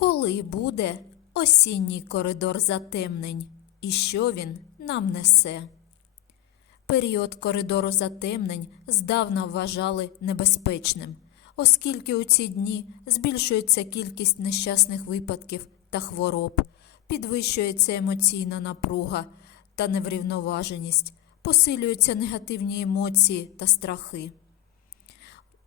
Коли буде осінній коридор затемнень, і що він нам несе? Період коридору затемнень здавна вважали небезпечним, оскільки у ці дні збільшується кількість нещасних випадків та хвороб, підвищується емоційна напруга та неврівноваженість, посилюються негативні емоції та страхи.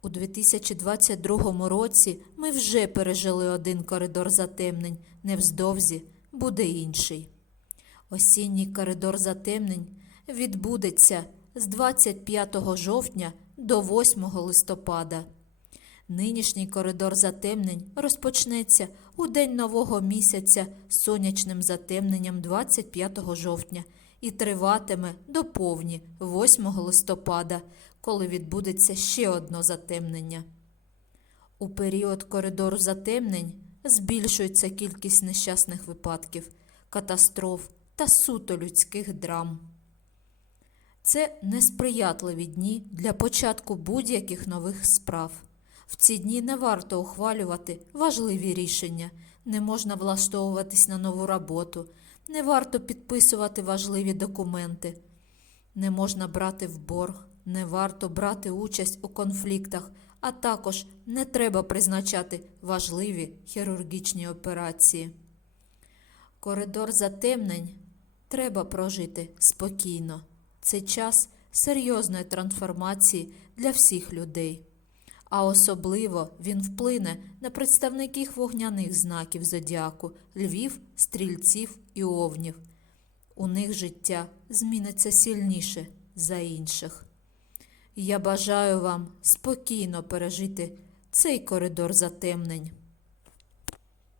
У 2022 році ми вже пережили один коридор затемнень, невздовзі буде інший. Осінній коридор затемнень відбудеться з 25 жовтня до 8 листопада. Нинішній коридор затемнень розпочнеться у день нового місяця сонячним затемненням 25 жовтня і триватиме до повні 8 листопада, коли відбудеться ще одно затемнення. У період коридору затемнень збільшується кількість нещасних випадків, катастроф та суто людських драм. Це несприятливі дні для початку будь-яких нових справ. В ці дні не варто ухвалювати важливі рішення, не можна влаштовуватись на нову роботу, не варто підписувати важливі документи, не можна брати в борг, не варто брати участь у конфліктах, а також не треба призначати важливі хірургічні операції. Коридор затемнень треба прожити спокійно. Це час серйозної трансформації для всіх людей. А особливо він вплине на представників вогняних знаків зодіаку львів, стрільців і овнів. У них життя зміниться сильніше за інших. Я бажаю вам спокійно пережити цей коридор затемнень.